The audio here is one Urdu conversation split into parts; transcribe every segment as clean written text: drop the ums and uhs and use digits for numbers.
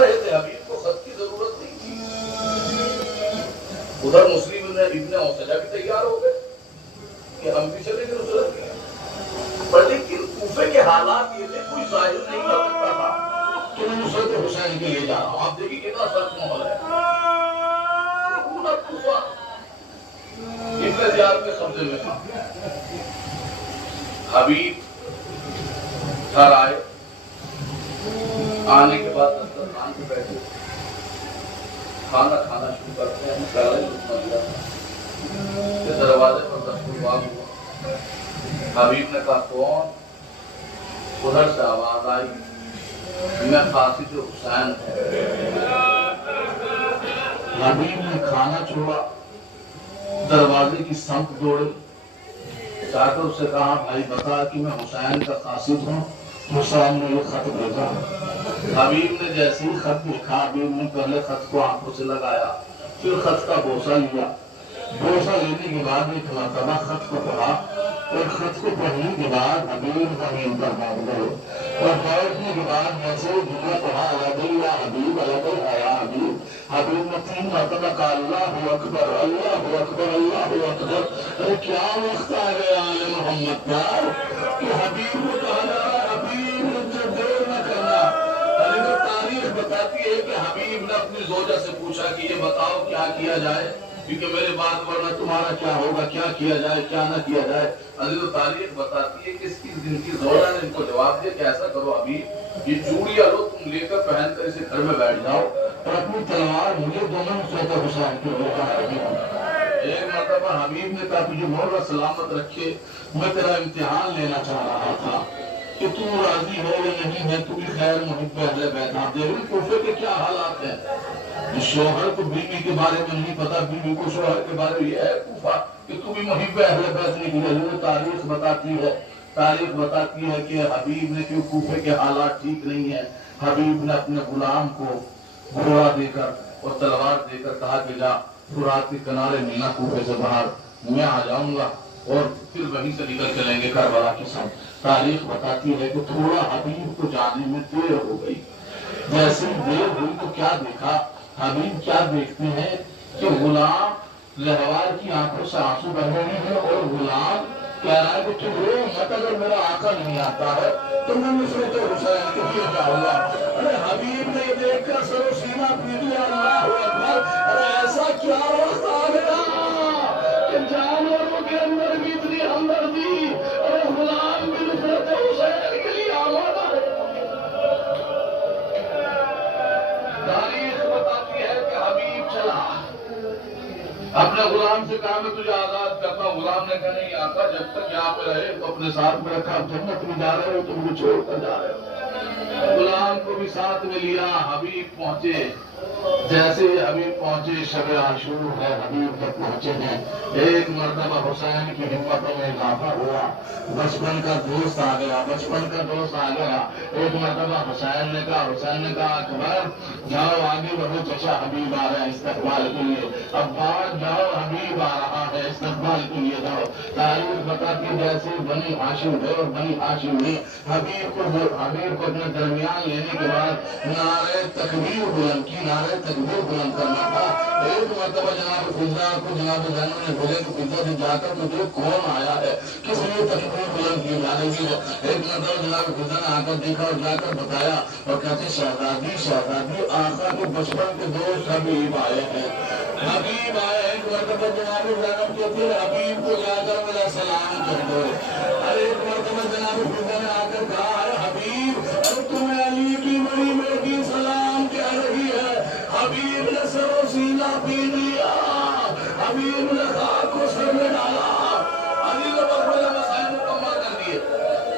رہے تھے، حبیب کو خط کی ضرورت نہیں تھی۔ ادھر مسلم ابن اوسجہ بھی تیار ہو گئے کہ ہم بھی چلیں گے نصرت کے، پر لیکن کوفے کے حالات یہ تھے، کوئی ظاہر نہیں کر سکتا تھا کہ میں نصرت حسین کے لیے جا رہا ہوں۔ آپ دیکھیں کتنا سخت ماحول ہے، پورا کوفہ ابن زیاد کے قبضے میں تھا۔ حبیب گھر آئے، آنے کے بعد دسترخوان پہ بیٹھے، کھانا کھانا شروع کرتے ہیں، پہلا ہی لقمہ دیا کہ دروازے پر دسترخوان ہوا۔ حبیب نے کہا کون؟ ادھر سے آواز آئی میں قاصد حسین ہوں۔ حبیب نے کھانا چھوڑا، دروازے کی سمت دوڑے، جا کر اس سے کہا بھائی بتا کہ میں حسین کا قاصد ہوں، حسین نے یہ خط بھیجا۔ حبیب نے جیسے ہی خط دیکھا، حبیب نے پہلے خط کو آنکھوں سے لگایا، پھر خط کا بوسہ لیا، بوسہ لینے کے بعد ایک مرتبہ خط کو پڑھا، اور خط کو پڑھنے کے بعد حبیب زمین پر بیٹھ گئے، اور بیٹھنے کے بعد جیسے جملہ پڑھا یا حبیب یا حبیب، حبیب نے 3 مرتبہ کہا اللہ اکبر اللہ اکبر اللہ اکبر۔ ارے کیا وقت آ گیا آل محمد پر کہ حبیب کو کہا جا رہا ہے حبیب جو دیر نہ کرنا۔ ارے تاریخ بتاتی ہے کہ حبیب نے اپنی زوجہ سے پوچھا کہ یہ بتاؤ کیا کیا جائے، کیونکہ میرے بعد ورنہ تمہارا کیا ہوگا، کیا کیا جائے کیا نہ کیا جائے۔ عزیز تاریخ بتاتی ہے کہ اس کی دن کی زوجہ نے ان کو جواب دیا کہ ایسا کرو حبیب، یہ چوڑیاں لو تم لے کر پہن کر اسے گھر میں بیٹھ جاؤ، اور اپنی تلوار مجھے دونوں نصرت حسین کے لیے۔ ایک مرتبہ حبیب نے کہا تجھے مولا سلامت رکھے، میں تیرا امتحان لینا چاہ رہا تھا کہ تو راضی ہو یا نہیں ہے، تو بھی خیر محب اہل بیت۔ آپ دیکھ رہے کوفے کے کیا حالات ہیں، شوہر کو بیوی کے بارے میں نہیں پتا، بیوی کو شوہر کے بارے میں، یہ ہے کوفہ کہ تو بھی محب اہل بیت نکلے۔ تاریخ بتاتی ہے، تاریخ بتاتی ہے کہ حبیب نے کہ کوفے کے حالات ٹھیک نہیں ہیں، حبیب نے اپنے غلام کو گھوڑا دے کر اور تلوار دے کر کہا کہ جا فرات کے کنارے ملنا کوفے سے باہر، میں آ جاؤں گا اور پھر وہیں سے نکل چلیں گے کربلا کی سمت۔ تاریخ بتاتی ہے کہ تھوڑا حبیب کو جانے میں دیر ہو گئی، جیسے دیر ہوئی تو کیا دیکھا، حبیب کیا دیکھتے ہیں کہ غلام رہوار کی آنکھوں سے آنسو بہ رہے ہیں، اور غلام کہہ رہا ہے کہ تم رو مت، اگر میرا آقا نہیں آتا ہے تو میں نصرت حسین کے لیے جاؤں گا۔ ارے حبیب نے یہ دیکھ کر سر و سینہ پیٹ لیا، اللہ اکبر۔ ارے ایسا کیا وقت آ گیا کہ جانوروں کے اندر بھی اتنی ہمدردی، اور غلام بھی نصرت حسین کے لیے آمادہ ہے۔ تاریخ بتاتی ہے کہ حبیب چلا، اپنے غلام سے کہا میں تجھے آزاد کرتا ہوں۔ غلام نے کہا نہیں آقا، جب تک یہاں پہ رہے تو اپنے ساتھ میں رکھا، جنت میں جا رہے ہو تو مجھے چھوڑ کر جا رہے ہو۔ غلام کو بھی ساتھ میں لیا، حبیب پہنچے۔ جیسے حبیب پہنچے، شب عاشور ہے، حبیب تک پہنچے ہیں، ایک مرتبہ حسین کی ہمتوں میں اضافہ ہوا، بچپن کا دوست آ گیا، بچپن کا دوست آ گیا۔ ایک مرتبہ حسین نے کہا اکبر جاؤ آگے بڑھو، چچا حبیب آ رہا ہے استقبال کے لیے، عباس جاؤ حبیب آ رہا ہے استقبال کے لیے جاؤ۔ تاریخ بتاتی جیسے بنی ہاشم ہے اور بنی ہاشم نے حبیب کو اپنے درمیان لینے کے بعد نعرہ تکبیر بلند کی، نعرہ تکبیر بلند کرنا تھا۔ ایک مرتبہ جناب فضا کو جناب زینب نے بولے کہ فضا سے جا کر تجھے کون آیا ہے، کس لیے تکبیر بلند کی جا رہی ہے۔ ایک مرتبہ جناب فضا نے آ کر دیکھا اور جا کر بتایا، اور کہتے شہزادی آقا کے بچپن کے دوست حبیب آئے ہیں، حبیب آئے ہیں۔ ایک مرتبہ جناب زینب کہتی ہے حبیب کو جا کر میرا سلام کر دو۔ ارے ایک مرتبہ جناب فضا نے آ کر کہا ہے حبیب تمہیں علی کی بڑی بیٹی سلام کہہ رہی ہے۔ حبیب نے سر و سینہ پیٹ لیا، حبیب نے خاک کو سر میں ڈالا۔ علی نے بس میرے مسائل مکمل کر دیے،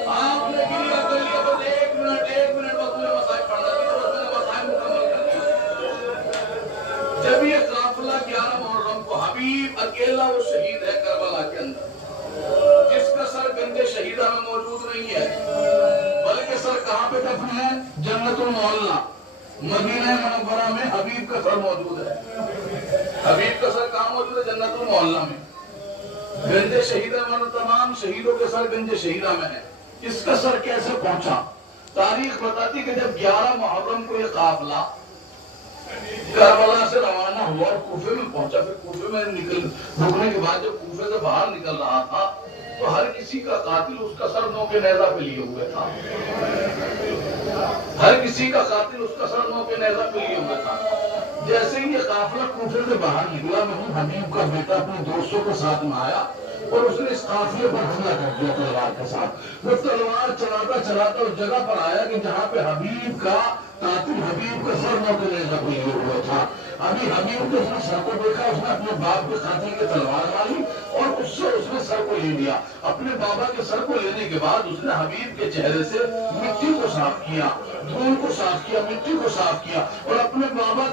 آپ نے کلیا کر لیا، بس ایک منٹ بس میرے مسائل پڑھنا تھی، بس میرے مسائل مکمل کر دیے۔ جب یہ قافلہ 11 محرم کو، حبیب اکیلا وہ شہید ہے کربلا کے اندر جس کا سر گنج شہیدہ میں موجود نہیں ہے، بلکہ سر کہاں پہ دفن ہے؟ جنت المعلا، مدینہ منورہ میں حبیب کا سر موجود ہے۔ حبیب کا سر کہاں موجود ہے؟ جنت المعلا میں۔ گنج شہیدہ میں تمام شہیدوں کے سر گنج شہیدہ میں ہے، اس کا سر کیسے پہنچا؟ تاریخ بتاتی کہ جب 11 محرم کو یہ قافلہ کربلا سے روانہ ہوا اور کوفے میں پہنچا. پھر کوفے میں رکنے کے بعد جب کوفے سے باہر نکل رہا تھا تو ہر کسی کا قاتل اس کا سر نو کے نیزہ پہ لیے ہوئے تھا. ہر کسی کا قاتل اس کا سر نو کے نیزہ پہ لیے ہوئے تھا. جیسے ہی یہ قافلہ کوفے سے باہر نکلا محمود حبیب کا بیٹا اپنے دوستوں کے ساتھ میں آیا اور اس نے اس قافلے پر حملہ کر دیا تلوار کے ساتھ. وہ تلوار چلاتا چلاتا اس جگہ پر آیا کہ جہاں پہ حبیب کا قاتل حبیب کا سر نو کے نیزہ پہ لیے ہوا تھا. ابھی حبیب کو اس نے سر کو دیکھا, اس نے اپنے باپ کے قاتل کے تلوار ماری اور اس سے اس نے سر کو لے لیا. اپنے بابا کے سر کو لینے کے بعد اس نے حبیب کے چہرے سے مٹی کو صاف کیا, دھول کو صاف کیا, مٹی کو صاف کیا اور اپنے بابا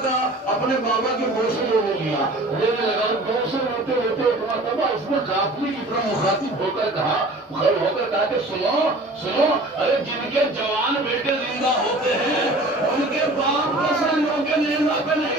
کے منہ سے لے لیا. لینے لگا. گاؤں سے ہوتے ہوتے ایک مرتبہ اس نے قافلے کی طرح مخاطب ہو کر کہا کہ سنو, ارے جن کے جوان بیٹے زندہ ہوتے ہیں ان کے باپ کا سر نو کے نیزہ پہ نہیں